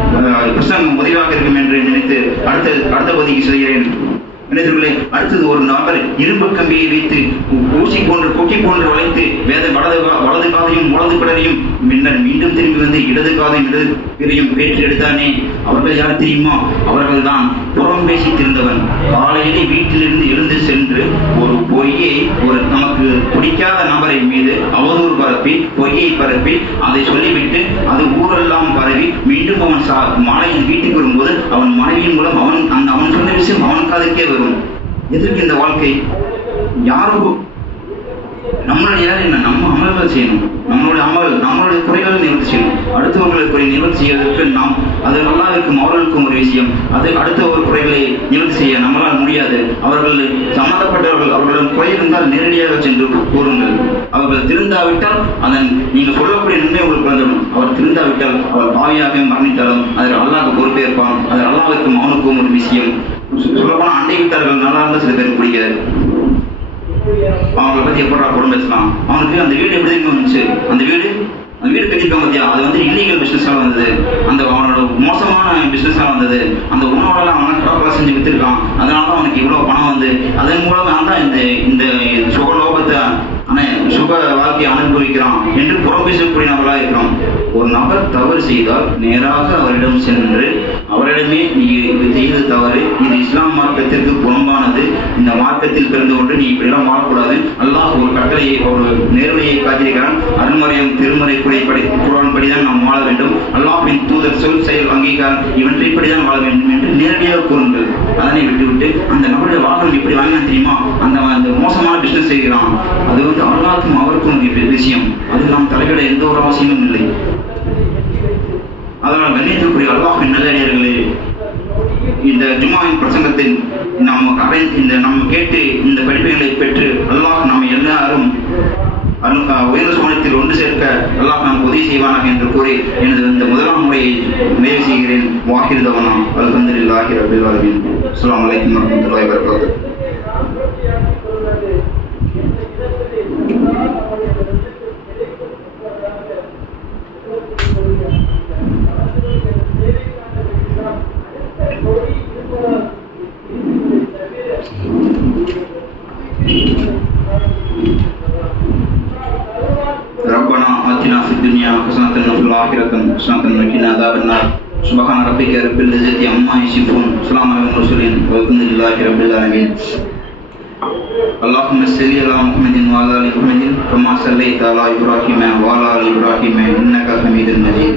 பிரசங்கம் உதவியாக இருக்கும் என்று நினைத்து அடுத்த அடுத்த பகுதிக்கு செல்கிறேன். நினைத்துள்ளே அடுத்தது ஒரு நபர் இரும்பு கம்பியை வைத்து ஊசி போன்று கொக்கி போன்று வளைத்து வேத வலது கா- வலது காதையும் வலது பிடரையும் பின்னர் மீண்டும் திரும்பி வந்து இடது காதையும் இடது பிறையும் பேற்றி எடுத்தானே? அவர்கள் யார் தெரியுமா? அவர்கள் தான் புறம் பேசித் திருந்தவன் காலையிலே வீட்டிலிருந்து எழுந்து சென்று ஒரு பொய்யை ஒரு நமக்கு பிடிக்காத நபரின் மீது அவதூறு பரப்பி பொய்யை பரப்பி அதை சொல்லிவிட்டு அது ஊரெல்லாம் பரவி மீண்டும் அவன் சா மாலையில் வீட்டுக்கு வரும்போது அவன் மனைவியின் மூலம் அவன் அந்த அவன் சொன்ன விஷயம் அவன் காதுக்கே வரும். எதற்கு இந்த வாழ்க்கை? யாருக்கும் நம்மளுடைய யார் என்ன? நம்ம அமல்கள் செய்யணும். நம்மளுடைய அமல் நம்மளுடைய குறைகளை நிவர்த்தி செய்யணும். அடுத்தவர்களுடைய குறை நிவர்த்தி செய்வதற்கு நாம் அது நல்லா இருக்கும் அவர்களுக்கும் ஒரு விஷயம். அது அடுத்த ஒரு குறைகளை நிவர்த்தி செய்ய நம்மளால் முடியாது. அவர்கள் சம்பந்தப்பட்டவர்கள் அவர்களிடம் குறை இருந்தால் நேரடியாக சென்று கூறுங்கள். அவர்கள் திருந்தாவிட்டால் அதன் நீங்கள் சொல்லக்கூடிய நன்மை உங்களுக்கு வந்துவிடும் அவர் திருந்தாவிட்டால் அவர் பாவியாக மரணித்தாலும் அதில் அல்லாஹ் பொறுப்பேற்பான் அதில் அல்லாஹ்வுக்கும் அவனுக்கும் ஒரு விஷயம். சொல்லப்போனால் அண்டை வீட்டார்கள் நல்லா இருந்தால் சில பேருக்கு பிடிக்காது. அவங்களை பத்தி எப்படா குடும்பம் பேசலாம்? அவனுக்கு அந்த வீடு எப்படி வந்துச்சு? அந்த வீடு? அந்த வீடு கட்டிருப்பாங்க பார்த்தியா அது வந்து இல்லீகல் பிசினஸாக வந்தது. அந்த அவனோட மோசமான பிசினஸாக வந்தது. அந்த உணவுலாம் அவனை கடற்கரை செஞ்சு வித்துருக்கான். அதனால தான் அவனுக்கு இவ்வளோ பணம் வந்து அதன் மூலம் தான் இந்த இந்த சுகலோகத்தை அவன் சுக வாழ்க்கையை அனுபவிக்கிறான் என்று புறம் பேசக்கூடிய நபர்களாக இருக்கிறோம். ஒரு நபர் தவறு செய்தால் நேராக அவரிடம் சென்று அவரிடமே நீ இது செய்தது தவறு இது இஸ்லாம் மார்க்கத்திற்கு புறம்பானது இந்த மார்க்கத்தில் பிறந்து கொண்டு நீ இப்படிலாம் வாழக்கூடாது. அல்லாஹ் ஒரு கட்டளையை ஒரு நேர்மையை காத்திருக்கிறான் அருண்மறையம் திருமறை குறைப்படி குரான் படிதான் நாம் வாழ வேண்டும். அல்லாஹின் தூதர் சொல் செயல் அங்கீகாரம் இவற்றைப்படிதான் வாழ வேண்டும் என்று நேரடியாக கூறுங்கள். அதனை விட்டுவிட்டு அந்த நபருடைய வாகனம் எப்படி வாங்கினா தெரியுமா? அந்த அந்த மோசமான பிசினஸ் செய்கிறான். அது வந்து அல்லாஹ்க்கும் அவருக்கும் விஷயம். அது நாம் தலையிட எந்த ஒரு அவசியமும் இல்லை. அதனால் கண்ணியத்திற்குரிய அல்லாஹின் நல்லடியார்களே இந்த ஜுமாவின் பிரசங்கத்தில் நாம் அரை இந்த நம்ம கேட்டு இந்த படிப்புகளை பெற்று அல்லாஹ் நாம் எல்லாரும் உயர்ந்த சோனத்தில் ஒன்று சேர்க்க அல்லாஹ் நமக்கு உதவி செய்வானாக என்று கூறி எனது இந்த முதலாம் முறையை நிறைவு செய்கிறேன். வாஹிர்தவனா அல்ஹம்துலில்லாஹி ரபில் ஆலமீன். அஸ்லாம் வலைக்கம் வரஹ்மத்துல்லாஹி வரகாத்து حسنة وفي الآخرة حسنة وقنا عذاب النار سبحان ربك رب العزة عما يصفون سلام على المرسلين والحمد لله رب العالمين اللهم صل على محمد وعلى ال محمد كما صليت على ابراهيم وعلى ال ابراهيم انك حميد مجيد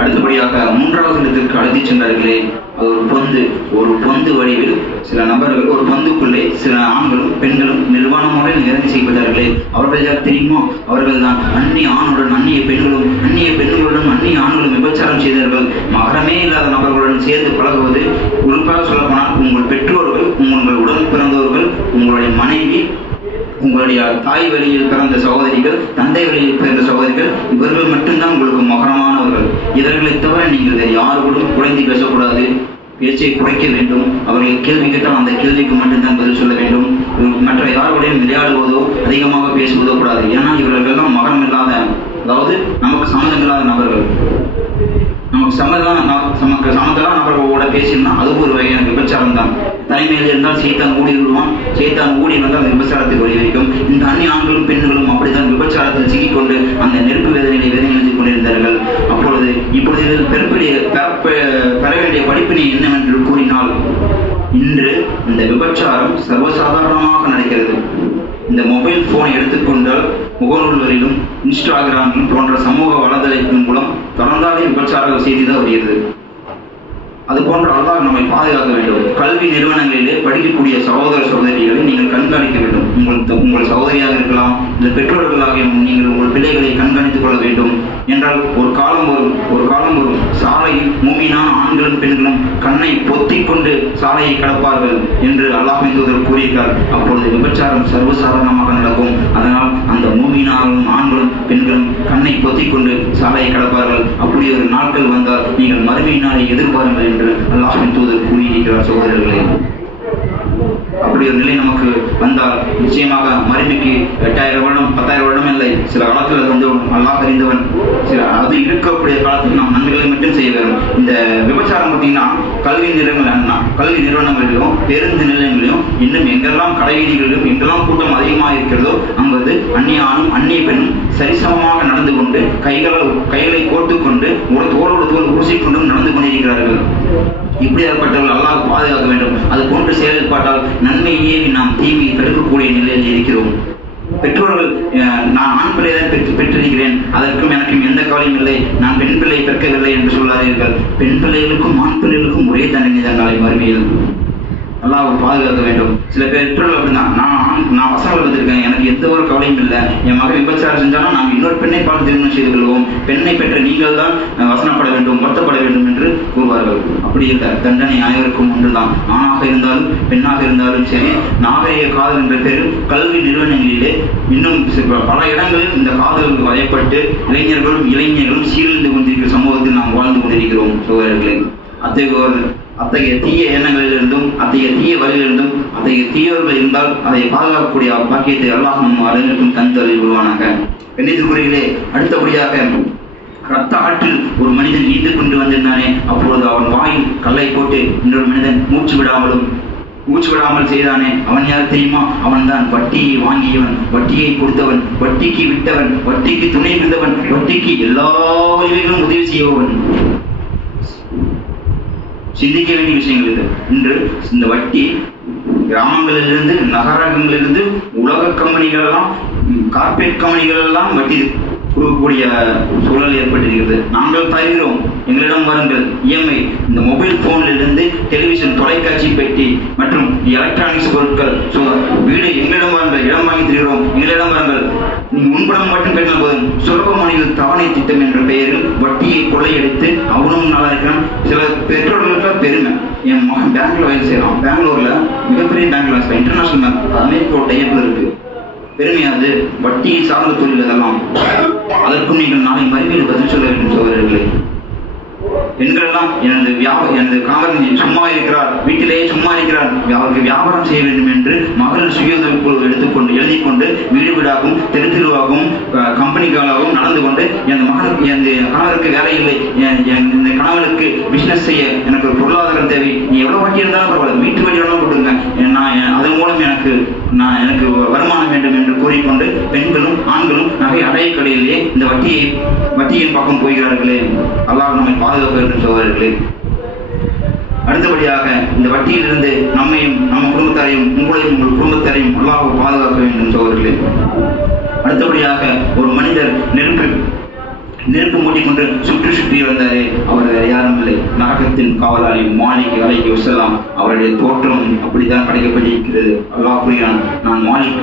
அடுத்தபடியாக மூன்றாவது இடத்திற்கு அழைத்துச் சென்றார்களே அது ஒரு பொந்து ஒரு பொந்து வடிவில். சில நபர்கள் ஒரு பொந்துக்குள்ளே சில ஆண்களும் பெண்களும் நிர்வாண முறையில் இறங்கி செய்யப்பட்டார்களே அவர்கள் யார் தெரியுமா? அவர்கள் தான் அந்நிய ஆணுடன் அந்நிய பெண்களும் அந்நிய பெண்களுடன் அந்நிய ஆண்களும் விபச்சாரம் செய்தார்கள். மகரமே இல்லாத நபர்களுடன் சேர்ந்து பழகுவது குறிப்பாக சொல்லப்போனால் உங்கள் பெற்றோர்கள் உங்கள் உடன் பிறந்தவர்கள் உங்களுடைய மனைவி உங்களுடைய தாய் வழியில் பிறந்த சகோதரிகள் தந்தை வழியில் பிறந்த சகோதரிகள் இவர்கள் மட்டும்தான் உங்களுக்கு மகரமானவர்கள். இவர்களை தவிர நீங்கள் வேறு யாரோடும் குறைந்து பேசக்கூடாது. பேச்சை குறைக்க வேண்டும். அவர்கள் கேள்வி கேட்டால் அந்த கேள்விக்கு மட்டும்தான் பதில் சொல்ல வேண்டும். மற்ற யாருடையும் விளையாடுவதோ அதிகமாக பேசுவதோ கூடாது. ஏன்னா இவர்கள் எல்லாம் மகரம் இல்லாத அதாவது நமக்கு சம்மந்தம் இல்லாத நபர்கள். நமக்கு சம்மதம் நமக்கு சம்மந்தம் நபர்களோட பேசினா அது ஒரு வகையான விபச்சாரம் தான். தலைமையில் இருந்தால் சீத்தான் ஊடி விடுவான் சீத்தான் ஊடி வந்து அந்த விபச்சாரத்துக்கு வழி வைக்கும் இந்த அந்நிய ஆண்களும் பெண்களும் அப்படித்தான் விபச்சாரத்தில் சிக்கிக்கொண்டு அந்த நெருப்பு வேதனையை வேதனை எழுதி கொண்டிருந்தார்கள். அப்பொழுது இப்பொழுது இதில் பெறக்கூடிய பெறப்ப- பெற வேண்டிய படிப்பினை என்னவென்று கூறினால் இன்று இந்த விபச்சாரம் சர்வசாதாரணமாக நடக்கிறது. இந்த மொபைல் போனை எடுத்துக்கொண்டால் முகநூல்களிலும் இன்ஸ்டாகிராமிலும் போன்ற சமூக வலைதளத்தின் மூலம் தொடர்ந்தாலே விபச்சார செய்தி தான் வருகிறது. அது போன்ற அல்லாஹ் நம்மை பாதுகாக்க வேண்டும். கல்வி நிறுவனங்களிலே படிக்கக்கூடிய சகோதர சகோதரிகளை நீங்கள் கண்காணிக்க வேண்டும். உங்கள் உங்கள் சகோதரியாக இருக்கலாம் இந்த பெற்றோர்களாக நீங்கள் உங்கள் பிள்ளைகளை கண்காணித்துக் கொள்ள வேண்டும். என்றால் ஒரு காலம் வரும் ஒரு காலம் வரும். சாலையில் மூமினான ஆண்களும் பெண்களும் கண்ணை பொத்திக் கொண்டு சாலையை கடப்பார்கள் என்று அல்லாஹ் தூதர் கூறியிருக்கார் அப்பொழுது விபச்சாரம் சர்வசாதாரணமாக நடக்கும். அதனால் அந்த மூமினாலும் ஆண்களும் பெண்களும் கண்ணை பொத்திக் கொண்டு சாலையை கடப்பார்கள். அப்படி ஒரு நாட்கள் வந்தால் நீங்கள் மறுமையினாலே எதிர்பாருங்கள். என்று அல்லாஹின் தூதர் கூறியிருக்கிறார் சகோதரர்களே போகக்கூடிய ஒரு நிலை நமக்கு வந்தால் நிச்சயமாக மறுமைக்கு எட்டாயிரம் வருடம் பத்தாயிரம் வருடம் இல்லை. சில காலத்தில் அது வந்து அல்லாஹ் அறிந்தவன். சில அது இருக்கக்கூடிய காலத்தில் நாம் நன்மைகளை மட்டும் செய்ய வேண்டும். இந்த விபச்சாரம் பார்த்தீங்கன்னா கல்வி நிறுவனங்கள் கல்வி நிறுவனங்களிலும் பேருந்து நிலையங்களிலும் இன்னும் எங்கெல்லாம் கடைவீதிகளிலும் எங்கெல்லாம் கூட்டம் அதிகமாக இருக்கிறதோ அங்கு அந்நிய ஆணும் அந்நிய பெண்ணும் சரிசமமாக நடந்து கொண்டு கைகளை கைகளை கோட்டுக்கொண்டு கொண்டு ஒரு தோளோடு தோல் ஊசிக்கொண்டும் நடந்து கொண்டிருக்கிறார்கள். இப்படி ஏற்பட்டவர்கள் அல்லாஹ் பாதுகாக்க வேண்டும். அது போன்று செயல்பாட்டால் நன்மையே நாம் தீமையை தடுக்கக்கூடிய நிலையில் இருக்கிறோம். பெற்றோர்கள் அஹ், நான் ஆண் பிள்ளையை தான் பெற்று பெற்றிருக்கிறேன். அதற்கும் எனக்கும் எந்த கவலையும் இல்லை. நான் பெண் பிள்ளை பெற்கவில்லை என்று சொல்லாதீர்கள். பெண் பிள்ளைகளுக்கும் ஆண் பிள்ளைகளுக்கும் ஒரே தண்டனை தான் நாளை மறுமையில். அல்லாஹ் பாதுகாக்க வேண்டும். சில பேர் பெற்றோர்கள் அப்படின்னா நான் ஆண் நான் பசங்களை வந்திருக்கேன் எனக்கு எந்த ஒரு கவலையும் இல்லை. என் மகன் விபச்சாரம் செஞ்சாலும் நாம் இன்னொரு பெண்ணை பார்த்து திருமணம் செய்து கொள்வோம். பெண்ணை பெற்ற நீங்கள் தான் வசனப்பட வேண்டும் வருத்தப்பட வேண்டும் என்று கூறுவார்கள். அப்படி இல்லை தண்டனை அனைவருக்கும் ஒன்றுதான். ஆணாக இருந்தாலும் பெண்ணாக இருந்தாலும் சரி நாகரிக காதல் என்ற பேரில் கல்வி நிறுவனங்களிலே இன்னும் பல இடங்களில் இந்த காதலுக்கு வயப்பட்டு இளைஞர்களும் இளைஞர்களும் சீரழிந்து கொண்டிருக்கிற சமூகத்தில் நாம் வாழ்ந்து கொண்டிருக்கிறோம். சோழர்களே அத்தகைய அத்தகைய தீய எண்ணங்களிலிருந்தும் அத்தகைய தீய வழியிலிருந்தும் அத்தகைய தீயவர்கள் இருந்தால் அதை பாதுகாக்கக்கூடிய பாக்கியத்தை அல்லாஹ் நம் அனைவருக்கும் தந்தல் விடுவானாக கண்ணியத்துக்குரியிலே அடுத்தபடியாக ரத்த ஆற்றில் ஒரு மனிதன் நீந்து கொண்டு வந்திருந்தானே அப்பொழுது அவன் வாயில் கல்லை போட்டு இன்னொரு மனிதன் மூச்சு விடாமலும் மூச்சு விடாமல் செய்தானே அவன் யார் தெரியுமா? அவன் தான் வட்டியை வாங்கியவன் வட்டியை கொடுத்தவன் வட்டிக்கு விட்டவன் வட்டிக்கு துணை இருந்தவன் வட்டிக்கு எல்லா வழிகளிலும் உதவி செய்பவன். சிந்திக்க வேண்டிய விஷயங்கள் இது. இன்று இந்த வட்டி கிராமங்களிலிருந்து நகரங்களிலிருந்து உலக கம்பெனிகள் எல்லாம் கார்பரேட் கம்பெனிகள் எல்லாம் வட்டி கொடுக்கக்கூடிய சூழல் ஏற்பட்டிருக்கிறது. நாங்கள் தருகிறோம். எங்களிடம் வருங்கள் இஎம்ஐ இந்த மொபைல் போன்ல இருந்து டெலிவிஷன் தொலைக்காட்சி பெட்டி மற்றும் எலக்ட்ரானிக்ஸ் பொருட்கள் ஸோ வீடு எங்களிடம் வாருங்கள் இடம் வாங்கி தருகிறோம். எங்களிடம் வாருங்கள் நீங்க முன்படம் மட்டும் கட்டினால் போதும். சுலபமான தவணை திட்டம் என்ற பெயரில் வட்டியை கொள்ளையடித்து அவனும் நல்லா இருக்கிறான். சில பெற்றோர்களுக்கு பெருமை. என் மகன் பெங்களூர் வேலை செய்யலாம் பெங்களூர்ல மிகப்பெரிய பெங்களூர் இன்டர்நேஷனல் பேங்க் அமெரிக்கா டைப்ல இருக்கு. பெருமையாது வட்டியை சார்ந்த தொழில் அதெல்லாம் அதற்கும் நீங்கள் நாளை மறுபடியும் பதில் சொல்ல வேண்டும் சோதரர்களே பெண்களெல்லாம் எனது வியாப எனது காவலன் சும்மா இருக்கிறார் வீட்டிலேயே சும்மா இருக்கிறார். அவருக்கு வியாபாரம் செய்ய வேண்டும் என்று மகளிர் சுய உதவிக் குழு எடுத்துக்கொண்டு எழுதி கொண்டு வீடு வீடாகவும் தெரு தெருவாகவும் அஹ், நடந்து கொண்டு என் மகன் என் கணவருக்கு வேலை இல்லை. என் இந்த கணவனுக்கு பிசினஸ் செய்ய எனக்கு ஒரு பொருளாதாரம் தேவை. நீ எவ்வளவு வட்டி இருந்தாலும் பரவாயில்ல. வீட்டு வட்டி வேணாலும் கொடுங்க நான் அதன் மூலம் எனக்கு நான் எனக்கு வருமானம் வேண்டும் என்று கூறிக்கொண்டு பெண்களும் ஆண்களும் நகை அடைய கடையிலே இந்த வட்டியை வட்டியின் பக்கம் போகிறார்களே. அல்லாஹ் நம்மை பாதுகாக்க வேண்டும் சோதரர்களே அடுத்தபடியாக இந்த வட்டியிலிருந்து நம்மையும் நம்ம குடும்பத்தாரையும் உங்களையும் உங்கள் குடும்பத்தாரையும் அல்லாஹ் பாதுகாக்க வேண்டும் சோதரர்களே அடுத்தபடியாக ஒரு மனிதர் நெருங்கு நெருப்பு மூட்டிக்கொண்டு சுற்றி சுற்றி வந்தாரே அவர் வேற யாரும் இல்லை. நரகத்தின் காவலாளி மாலிக் வேலைக்கு வசலாம். அவருடைய தோற்றம் அப்படித்தான் படைக்கப்பட்டிருக்கிறது. அல்லாஹ் புரியான் நான் மாலிக்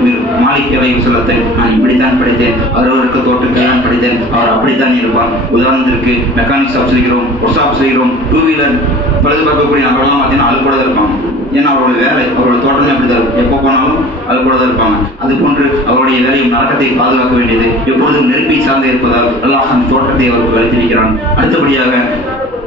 மாலிக் அலை வசலத்தை நான் இப்படித்தான் படைத்தேன். அவரவருக்கு தோற்றத்தை தான் படைத்தேன். அவர் அப்படித்தான் இருப்பார். உதாரணத்திற்கு மெக்கானிக் ஷாப் செய்கிறோம் ஒர்க் செய்கிறோம் டூ வீலர் பழுது பார்க்கக்கூடிய நபர்கள்லாம் பார்த்தீங்கன்னா அது கூட தான் இருப்பாங்க. ஏன்னா அவரோட வேலை அவரோட தோட்டமே அப்படி தான் எப்போ போனாலும் அது கூட தான் இருப்பாங்க. அது போன்று அவருடைய வேலையும் நரக்கத்தை பாதுகாக்க வேண்டியது எப்பொழுதும் நெருப்பை சார்ந்து இருப்பதால் அல்லாஹ் அந்த தோட்டத்தை அவருக்கு அளித்திருக்கிறான் அடுத்தபடியாக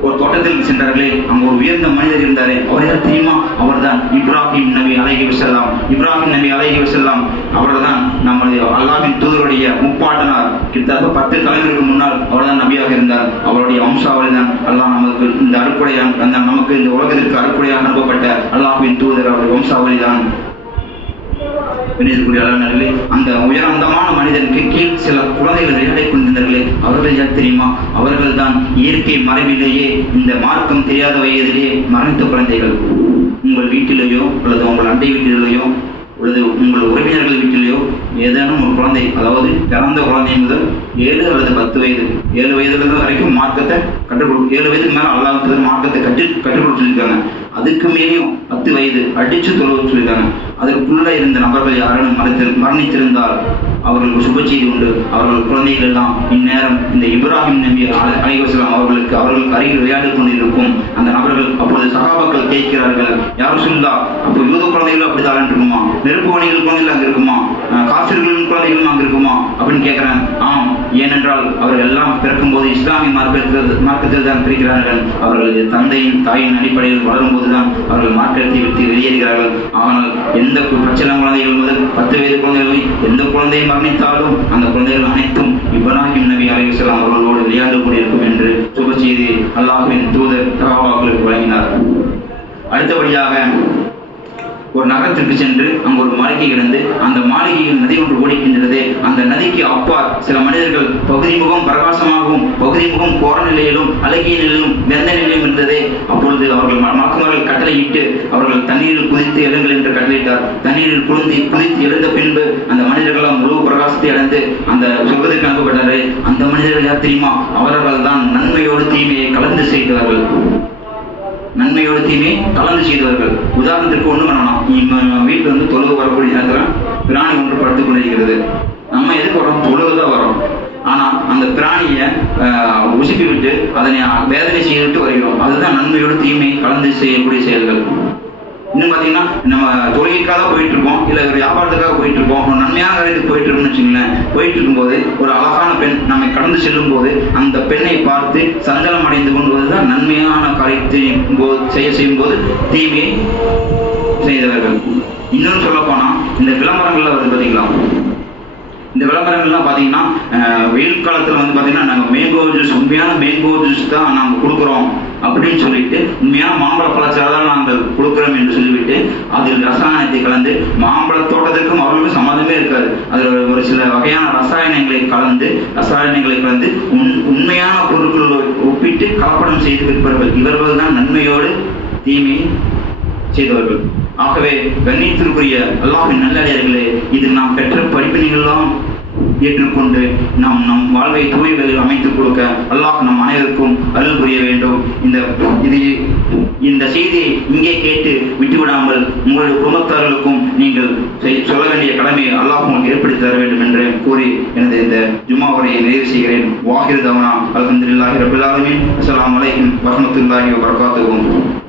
ஒரு தோட்டத்தில் சென்றார்களே அங்க ஒரு உயர்ந்த மனிதர் இருந்தாரே அவர் யார் தெரியுமா? அவர்தான் இப்ராஹிம் நபி அழகி செல்லாம் இப்ராஹிம் நபி அலைஹி வஸல்லம் அவர்தான் நம்முடைய அல்லாவின் தூதருடைய முப்பாட்டனார். கிட்டத்தட்ட பத்து தலைவர்களுக்கு முன்னால் அவர்தான் நபியாக இருந்தார். அவருடைய வம்சாவளி தான் அல்லாஹ் நமக்கு இந்த அறுப்புடையான் அந்த நமக்கு இந்த உலகத்திற்கு அறுக்குடையாக அனுப்பப்பட்ட அல்லாஹ்வின் தூதர் அவருடைய வம்சாவளி தான் கணிதக்கூடிய அளவினர்களே அந்த உயர்ந்தமான மனிதனுக்கு கீழ் சில குழந்தைகள் விளையாடிக் கொண்டிருந்தார்களே அவர்கள் யார் தெரியுமா? அவர்கள் தான் இயற்கை மறைவிலேயே இந்த மார்க்கம் தெரியாத வயதிலேயே மரணித்த குழந்தைகள். உங்கள் வீட்டிலேயோ அல்லது உங்கள் அண்டை வீட்டிலேயோ அல்லது உங்கள் உறவினர்கள் வீட்டிலேயோ ஏதேனும் ஒரு குழந்தை அதாவது பிறந்த குழந்தை முதல் ஏழு அல்லது பத்து வயது ஏழு வயதுல வரைக்கும் மார்க்கத்தை கற்றுக் கொடு ஏழு வயதுக்கு மேல அல்லாத மார்க்கத்தை கற்று கற்றுக் கொடுத்துருக்காங்க அதுக்கு மேலேயும் பத்து வயது அடிச்சு தொழுவ சொல்லியிருக்காங்க. அதற்குள்ள இருந்த நபர்கள் யாரும் மறைத்து மரணித்திருந்தால் அவர்களுக்கு சுப செய்தி உண்டு. அவர்கள் குழந்தைகள் எல்லாம் இந்நேரம் இந்த இப்ராஹிம் நபி அலை- அவர்களுக்கு அவர்களுக்கு அருகில் விளையாண்டு கொண்டிருக்கும். அந்த நபர்கள் அப்பொழுது சகாபாக்கள் கேட்கிறார்கள் யாரும் சொல்லா அப்போ யூத குழந்தைகளும் அப்படிதான் இருக்குமா? நெருப்பு வணிகள் குழந்தைகள் அங்கே இருக்குமா? காசிர்களின் குழந்தைகளும் அங்க இருக்குமா? அப்படின்னு கேட்கிறேன் ஆம் ஏனென்றால் அவர்கள் எல்லாம் பிறக்கும்போது இஸ்லாமிய மார்க்கத்தில் மார்க்கத்தில் தான் பிரிக்கிறார்கள் அவர்களது தந்தையின் தாயின் அடிப்படையில் வளரும் போது போதுதான் அவர்கள் மாற்றத்தை விட்டு வெளியேறுகிறார்கள். ஆனால் எந்த பச்சன குழந்தைகள் முதல் பத்து வயது குழந்தைகள் எந்த குழந்தை மரணித்தாலும் அந்த குழந்தைகள் அனைத்தும் இப்ராஹிம் நபி அலைஹிஸ்ஸலாம் அவர்களோடு விளையாண்டு கொண்டிருக்கும் என்று சுப செய்தி அல்லாஹ்வின் தூதர் தகவல்களுக்கு வழங்கினார். அடுத்தபடியாக ஒரு நகரத்திற்கு சென்று அங்கு ஒரு மாளிகை கிடந்து அந்த மாளிகையில் நதி ஒன்று ஓடிக்கின்றது அந்த நதிக்கு அப்பால் சில மனிதர்கள் பகுதி முகம் பிரகாசமாகவும் பகுதி முகம் கோர நிலையிலும் அழகிய நிலையிலும் வெந்த நிலையிலும் இருந்ததே. அப்பொழுது அவர்கள் ம- கட்டளையிட்டு அவர்கள் தண்ணீரில் குதித்து எழுங்கள் என்று கட்டளையிட்டார். தண்ணீரில் குளித்து குதித்து எழுந்த பின்பு அந்த மனிதர்கள் முழு பிரகாசத்தை அடைந்து அந்த சொர்க்கத்துக்கு அனுப்பப்பட்டாரு அந்த மனிதர்கள் யார் தெரியுமா? அவர்கள் தான் நன்மையோடு தீமையை கலந்து செய்தவர்கள் நன்மையோடு தீமை கலந்து செய்தவர்கள். உதாரணத்திற்கு ஒண்ணு பண்ணலாம். நம்ம வீட்டுல வந்து தொழுக வரக்கூடிய நேரத்தில் பிராணி ஒன்று படுத்துக் கொண்டிருக்கிறது. நம்ம எதுக்கு வரோம் தொழுக தான் வரோம் ஆனா அந்த பிராணியை ஆஹ், உசுப்பி விட்டு அதனை வேதனை செய்துவிட்டு வருகிறோம். அதுதான் நன்மையோடு தீமை கலந்து செய்யக்கூடிய செயல்கள். இன்னும் பார்த்தீங்கன்னா நம்ம தொழிலுக்காக தான் போயிட்டு இருக்கோம் இல்லை ஒரு வியாபாரத்துக்காக போயிட்டு இருக்கோம் ஒரு நன்மையான காரியத்துக்கு போயிட்டு இருக்கோம்னு வச்சுங்களேன் போயிட்டு இருக்கும்போது ஒரு அழகான பெண் நம்மை கடந்து செல்லும் போது அந்த பெண்ணை பார்த்து சஞ்சலம் அடைந்து கொண்டுவதுதான் நன்மையான காரியத்தை போது செய்ய செய்யும் போது தீமையை செய்தவர்கள். இன்னும் சொல்ல இந்த விளம்பரங்கள்ல வருது பார்த்தீங்களா இந்த விளம்பரங்கள்லாம் பார்த்தீங்கன்னா வெயில் காலத்தில் வந்து பார்த்தீங்கன்னா நாங்கள் மேங்கோ ஜூஸ் உண்மையான மேங்கோ ஜூஸ் தான் நாங்கள் கொடுக்குறோம் அப்படின்னு சொல்லிட்டு உண்மையான மாம்பழ பழச்சாறு தான் நாங்கள் கொடுக்குறோம் என்று சொல்லிவிட்டு அதில் ரசாயனத்தை கலந்து மாம்பழ தோட்டத்திற்கும் அவர்களுக்கும் சம்மந்தமே இருக்காது. அதில் ஒரு- சில வகையான ரசாயனங்களை கலந்து ரசாயனங்களை கலந்து உண் உண்மையான பொருட்களோடு ஒப்பிட்டு கலப்படம் செய்து விற்பவர்கள். இவர்கள் தான் நன்மையோடு தீமையை செய்தவர்கள். ஆகவே கண்ணியத்திற்குரிய அல்லாஹின் நல்லடையர்களே இதில் நாம் பெற்ற படிப்பினைகள்லாம் ஏற்றுக்கொண்டு நாம் நம் வாழ்வை தூய்களில் அமைத்துக் கொடுக்க அல்லாஹ் நம் அனைவருக்கும் அருள் புரிய வேண்டும். இந்த இது இந்த செய்தியை இங்கே கேட்டு விட்டுவிடாமல் உங்களுடைய குடும்பத்தார்களுக்கும் நீங்கள் செய்- சொல்ல வேண்டிய கடமையை அல்லாஹ் உங்களுக்கு ஏற்படுத்தி தர வேண்டும் என்று கூறி எனது இந்த ஜும்மா உரையை நிறைவு செய்கிறேன். வாஹிர் தவனா. அலமதுல்லாஹி ரபில் அஸ்லாம் வலைக்கும் வரமத்துல்லாஹி வரஹ்மத்துல்லாஹி